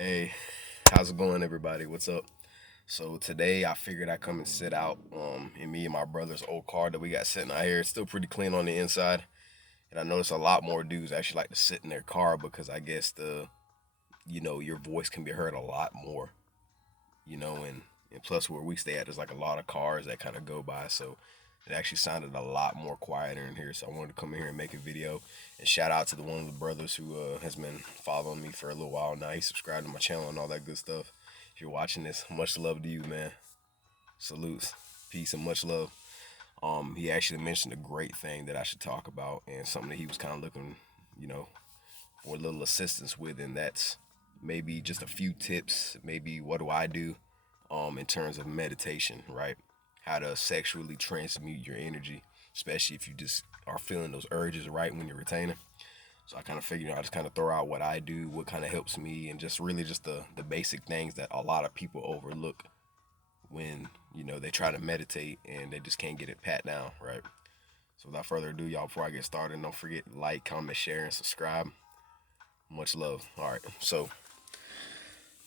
Hey, how's it going, everybody? What's up? So today I figured I'd come and sit out in me and my brother's old car that we got sitting out here. It's still pretty clean on the inside, and I notice a lot more dudes actually like to sit in their car because I guess your voice can be heard a lot more, and plus where we stay at, there's like a lot of cars that kind of go by, so it actually sounded a lot more quieter in here. So I wanted to come in here and make a video and shout out to the one of the brothers who has been following me for a little while now. He subscribed to my channel and all that good stuff. If you're watching this, much love to you, man. Salutes, peace, and much love. He actually mentioned a great thing that I should talk about and something that he was kind of looking, for a little assistance with, and that's maybe just a few tips. Maybe what do I do, in terms of meditation, right? How to sexually transmute your energy, especially if you just are feeling those urges right when you're retaining. So I kind of figured I just kind of throw out what I do, what kind of helps me, and just really just the basic things that a lot of people overlook when they try to meditate and they just can't get it pat down, right? So without further ado, y'all, before I get started, don't forget to like, comment, share, and subscribe. Much love. All right, so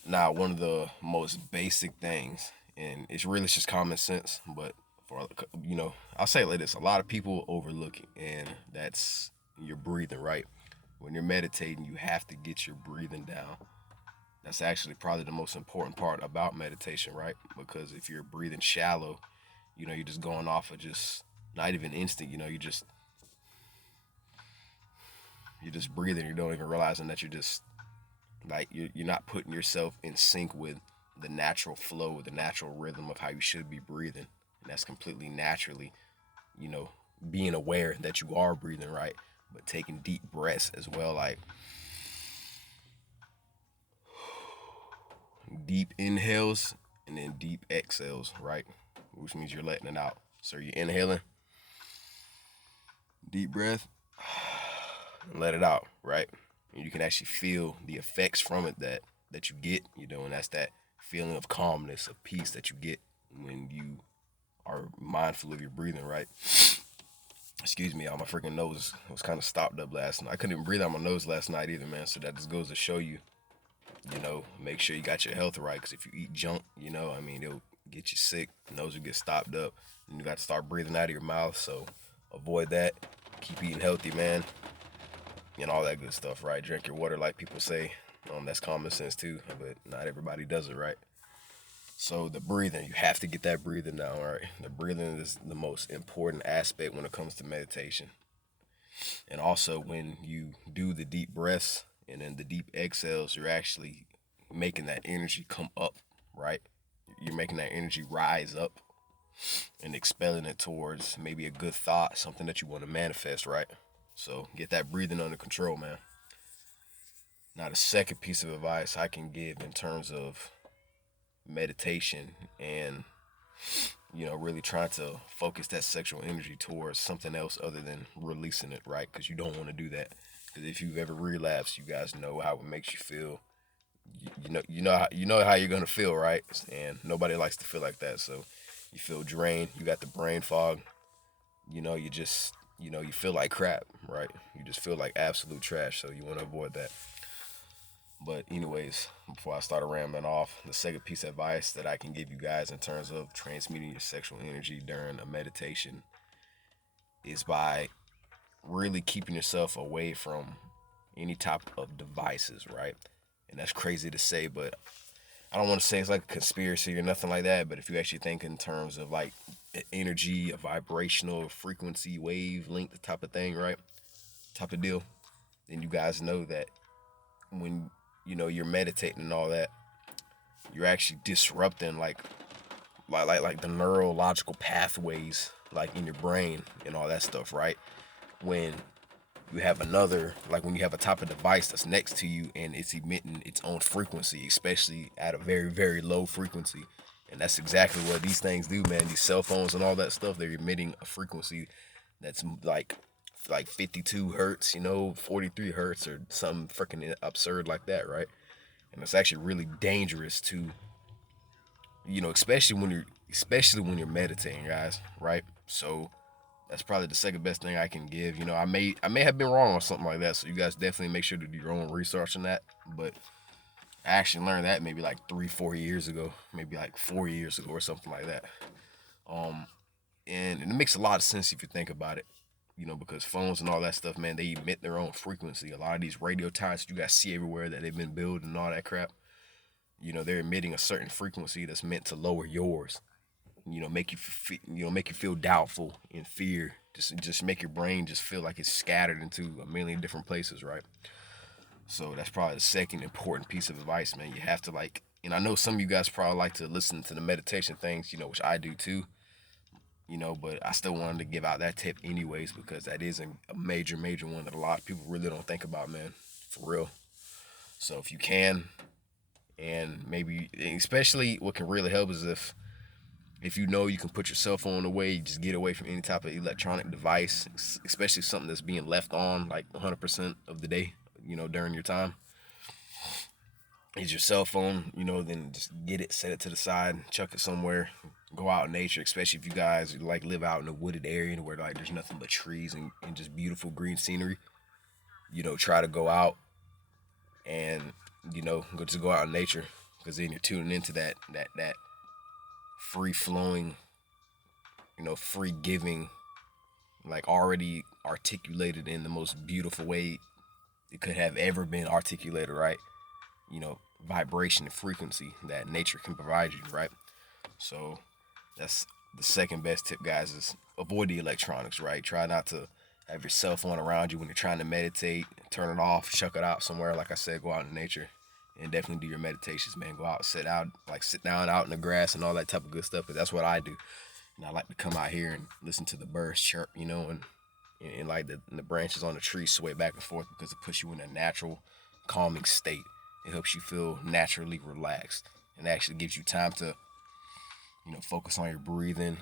now one of the most basic things, and it's really just common sense, but for I'll say it like this: a lot of people overlook it, and that's your breathing, right? When you're meditating, you have to get your breathing down. That's actually probably the most important part about meditation, right? Because if you're breathing shallow, you're just going off of just not even instinct. You're just breathing. You don't even realizing that you're just like you're not putting yourself in sync with the natural flow, the natural rhythm of how you should be breathing, and that's completely naturally, you know, being aware that you are breathing right, but taking deep breaths as well, like deep inhales and then deep exhales, right? Which means you're letting it out. So you're inhaling, deep breath, and let it out, right? And you can actually feel the effects from it that you get, and that's that feeling of calmness, of peace that you get when you are mindful of your breathing, right? Excuse me, y'all, my freaking nose was kind of stopped up last night. I couldn't even breathe out my nose last night either, man. So that just goes to show you, make sure you got your health right. Because if you eat junk, it'll get you sick. Your nose will get stopped up. And you got to start breathing out of your mouth. So avoid that. Keep eating healthy, man. And all that good stuff, right? Drink your water like people say. That's common sense too, but not everybody does it, right? So the breathing, you have to get that breathing down, right? The breathing is the most important aspect when it comes to meditation. And also when you do the deep breaths and then the deep exhales, you're actually making that energy come up, right? You're making that energy rise up and expelling it towards maybe a good thought, something that you want to manifest, right? So get that breathing under control, man. Now, the second piece of advice I can give in terms of meditation and really trying to focus that sexual energy towards something else other than releasing it, right? Because you don't want to do that. Because if you've ever relapsed, you guys know how it makes you feel. You know how you're gonna feel, right? And nobody likes to feel like that. So you feel drained. You got the brain fog. You just you feel like crap, right? You just feel like absolute trash. So you want to avoid that. But anyways, before I start rambling off, the second piece of advice that I can give you guys in terms of transmuting your sexual energy during a meditation is by really keeping yourself away from any type of devices, right? And that's crazy to say, but I don't want to say it's like a conspiracy or nothing like that. But if you actually think in terms of like energy, a vibrational frequency, wavelength type of thing, right? Type of deal, then you guys know that when you're meditating and all that, you're actually disrupting like the neurological pathways like in your brain and all that stuff, right? When you have when you have a type of device that's next to you and it's emitting its own frequency, especially at a very, very low frequency. And that's exactly what these things do, man. These cell phones and all that stuff, they're emitting a frequency that's like 52 hertz, 43 hertz or something freaking absurd like that, right? And it's actually really dangerous to, especially when you're meditating, guys, right? So that's probably the second best thing I can give. I may have been wrong on something like that, so you guys definitely make sure to do your own research on that. But I actually learned that maybe like 3, 4 years ago, maybe like 4 years ago or something like that. Um, and it makes a lot of sense if you think about it. Because phones and all that stuff, man, they emit their own frequency. A lot of these radio towers you guys see everywhere that they've been building and all that crap, they're emitting a certain frequency that's meant to lower yours. Make you feel doubtful and fear. Just make your brain just feel like it's scattered into a million different places, right? So that's probably the second important piece of advice, man. You have to and I know some of you guys probably like to listen to the meditation things, which I do too, but I still wanted to give out that tip anyways because that is a major, major one that a lot of people really don't think about, man, for real. So if you can, and maybe, especially what can really help is if you know you can put your cell phone away, just get away from any type of electronic device, especially something that's being left on like 100% of the day, during your time. Is your cell phone, then just get it, set it to the side, chuck it somewhere, go out in nature, especially if you guys like live out in a wooded area where like there's nothing but trees and just beautiful green scenery. Try to go out and, go out in nature because then you're tuning into that free flowing, free giving, like already articulated in the most beautiful way it could have ever been articulated, right? Vibration and frequency that nature can provide you, right? So that's the second best tip, guys, is avoid the electronics, right? Try not to have your cell phone around you when you're trying to meditate. Turn it off, chuck it out somewhere. Like I said, go out in nature and definitely do your meditations, man. Go out, sit down out in the grass and all that type of good stuff. Because that's what I do. And I like to come out here and listen to the birds chirp, and like the branches on the tree sway back and forth because it puts you in a natural, calming state. It helps you feel naturally relaxed and actually gives you time to, focus on your breathing,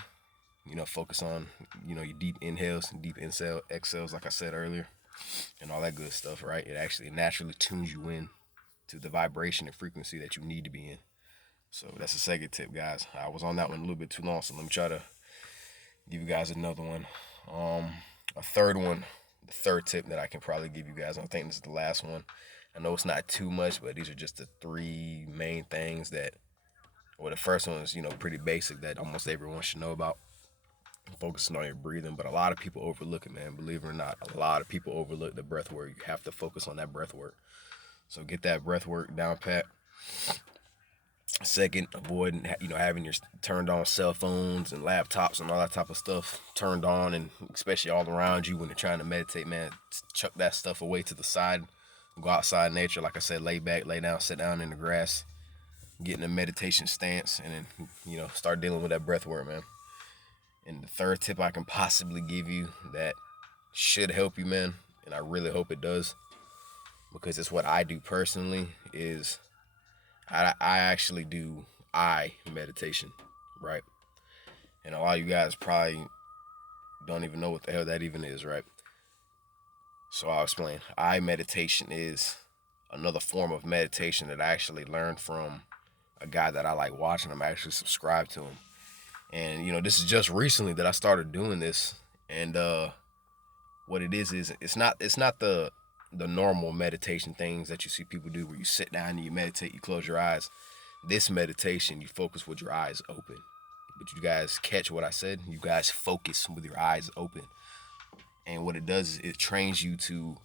focus on, your deep inhales and deep exhales, like I said earlier, and all that good stuff, right? It actually naturally tunes you in to the vibration and frequency that you need to be in. So that's the second tip, guys. I was on that one a little bit too long, so let me try to give you guys another one. A third one, the third tip that I can probably give you guys. I think this is the last one. I know it's not too much, but these are just the three main things that. Well, the first one is pretty basic that almost everyone should know about. Focusing on your breathing, but a lot of people overlook it, man. Believe it or not, a lot of people overlook the breath work. You have to focus on that breath work. So get that breath work down pat. Second, avoid having your turned on cell phones and laptops and all that type of stuff turned on, and especially all around you when you're trying to meditate, man. Chuck that stuff away to the side. Go outside in nature, like I said, lay back, lay down, sit down in the grass, get in a meditation stance, and then start dealing with that breath work, man. And the third tip I can possibly give you that should help you, man, and I really hope it does, because it's what I do personally, is I actually do eye meditation, right? And a lot of you guys probably don't even know what the hell that even is, right? So I'll explain. Eye meditation is another form of meditation that I actually learned from a guy that I like watching. I'm actually subscribed to him. And this is just recently that I started doing this. And what it is it's not the normal meditation things that you see people do where you sit down and you meditate, you close your eyes. This meditation, you focus with your eyes open. But you guys catch what I said? You guys focus with your eyes open. And what it does is it trains you to,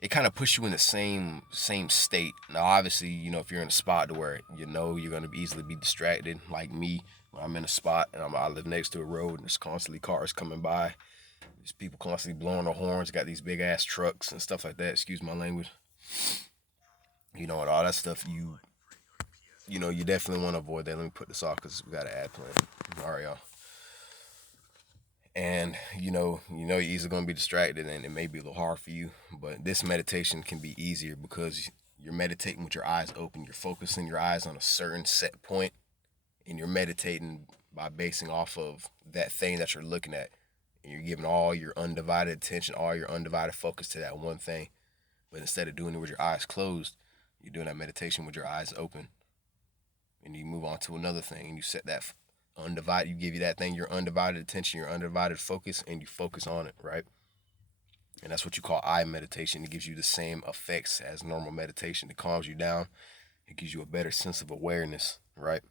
it kind of puts you in the same state. Now, obviously, if you're in a spot to where you're gonna be easily be distracted, like me, when I'm in a spot and I live next to a road and there's constantly cars coming by, there's people constantly blowing their horns, got these big ass trucks and stuff like that. Excuse my language. And all that stuff. You definitely want to avoid that. Let me put this off because we got an ad playing. All right, y'all. And you're easily gonna be distracted, and it may be a little hard for you. But this meditation can be easier because you're meditating with your eyes open. You're focusing your eyes on a certain set point, and you're meditating by basing off of that thing that you're looking at, and you're giving all your undivided attention, all your undivided focus to that one thing. But instead of doing it with your eyes closed, you're doing that meditation with your eyes open, and you move on to another thing, and you set that undivided. You give you that thing your undivided attention, your undivided focus, and you focus on it, right? And that's what you call eye meditation. It gives you the same effects as normal meditation. It calms you down. It gives you a better sense of awareness, right?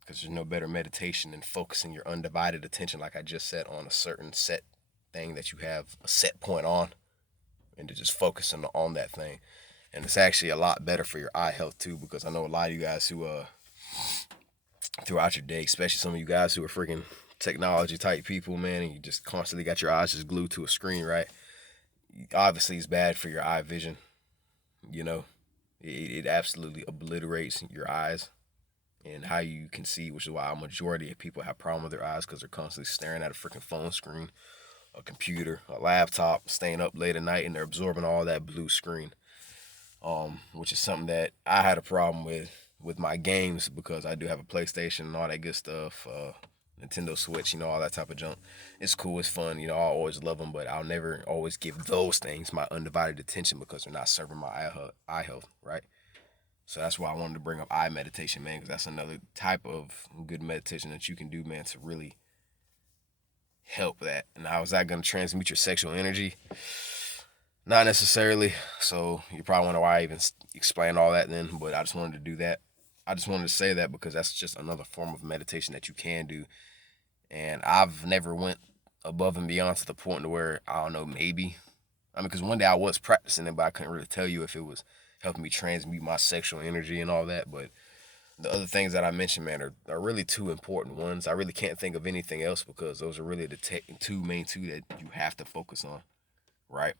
Because there's no better meditation than focusing your undivided attention, like I just said, on a certain set thing that you have a set point on, and to just focus on that thing. And it's actually a lot better for your eye health too, because I know a lot of you guys who throughout your day, especially some of you guys who are freaking technology type people, man, and you just constantly got your eyes just glued to a screen, right? Obviously it's bad for your eye vision. You know, it absolutely obliterates your eyes and how you can see, which is why a majority of people have problem with their eyes, because they're constantly staring at a freaking phone screen, a computer, a laptop, staying up late at night, and they're absorbing all that blue screen. Which is something that I had a problem with my games, because I do have a PlayStation and all that good stuff, Nintendo Switch, all that type of junk. It's cool, it's fun, I always love them, but I'll never always give those things my undivided attention because they're not serving my eye health, right? So that's why I wanted to bring up eye meditation, man, because that's another type of good meditation that you can do, man, to really help that. And how is that going to transmute your sexual energy? Not necessarily. So you probably wonder why I even explained all that then, but I just wanted to do that. I just wanted to say that because that's just another form of meditation that you can do. And I've never went above and beyond to the point to where, I don't know, maybe. Because one day I was practicing it, but I couldn't really tell you if it was helping me transmute my sexual energy and all that. But the other things that I mentioned, man, are really two important ones. I really can't think of anything else, because those are really the main two that you have to focus on, right?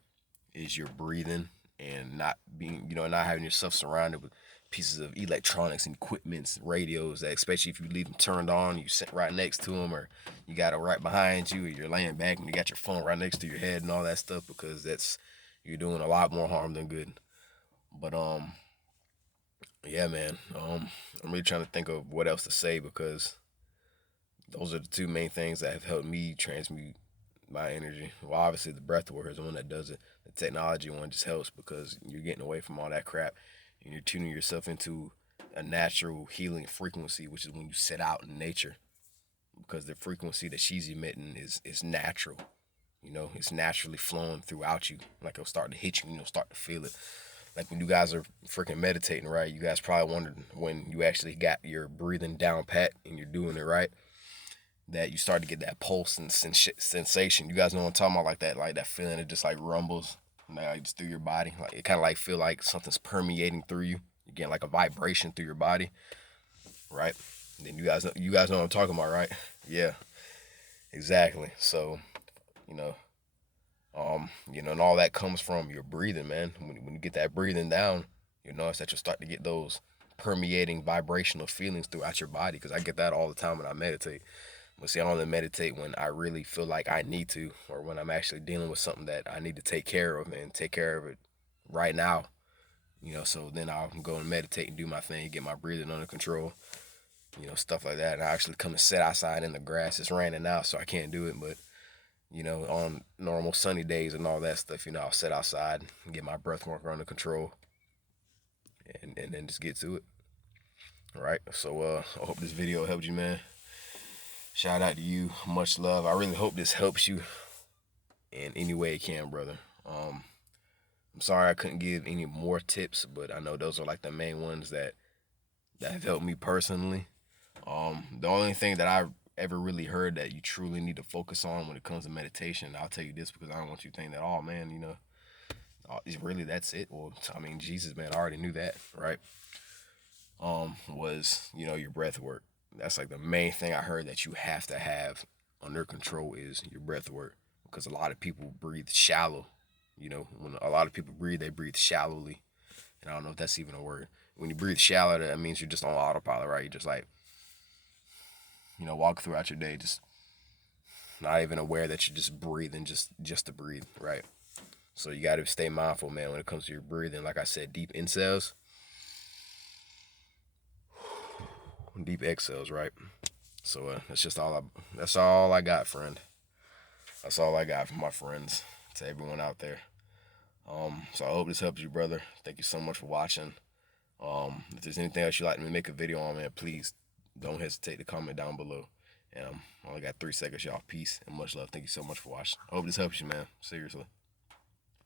Is your breathing and not being, not having yourself surrounded with pieces of electronics and equipments, radios, that especially if you leave them turned on, you sit right next to them, or you got it right behind you, or you're laying back and you got your phone right next to your head and all that stuff, because you're doing a lot more harm than good. But yeah, man, I'm really trying to think of what else to say, because those are the two main things that have helped me transmute my energy. Well, obviously the breath work is the one that does it. The technology one just helps because you're getting away from all that crap and you're tuning yourself into a natural healing frequency, which is when you sit out in nature. Because the frequency that she's emitting is natural. It's naturally flowing throughout you. Like it'll start to hit you, start to feel it. Like when you guys are freaking meditating, right? You guys probably wondered when you actually got your breathing down pat and you're doing it right, that you start to get that pulse and sensation. You guys know what I'm talking about, like that feeling. It just like rumbles, like just through your body. Like it kind of like feel like something's permeating through you. You get like a vibration through your body, right? And then you guys know what I'm talking about, right? Yeah, exactly. So, you know, and all that comes from your breathing, man. When you get that breathing down, you notice that you'll start to get those permeating vibrational feelings throughout your body. Because I get that all the time when I meditate. But see, I only meditate when I really feel like I need to, or when I'm actually dealing with something that I need to take care of and take care of it right now. So then I'll go and meditate and do my thing, get my breathing under control, stuff like that. And I actually come and sit outside in the grass. It's raining now, so I can't do it. But, on normal sunny days and all that stuff, I'll sit outside and get my breath work under control and then just get to it. All right. So I hope this video helped you, man. Shout out to you. Much love. I really hope this helps you in any way it can, brother. I'm sorry I couldn't give any more tips, but I know those are like the main ones that have helped me personally. The only thing that I ever really heard that you truly need to focus on when it comes to meditation, I'll tell you this because I don't want you to think that, oh man, really that's it. Well, I mean, Jesus, man, I already knew that, right? Was your breath work. That's like the main thing I heard that you have to have under control is your breath work, because a lot of people breathe shallow. When a lot of people breathe, they breathe shallowly, and I don't know if that's even a word. When you breathe shallow, that means you're just on autopilot, right? You're just like, walk throughout your day, just not even aware that you're just breathing, just to breathe, right? So you got to stay mindful, man, when it comes to your breathing. Like I said, deep inhales, deep exhales, right? So that's all I got, friend. That's all I got from my friends to everyone out there. So I hope this helps you, brother. Thank you so much for watching. If there's anything else you'd like me to make a video on, man, please don't hesitate to comment down below. And I only got 3 seconds, y'all. Peace and much love. Thank you so much for watching. I hope this helps you, man. Seriously.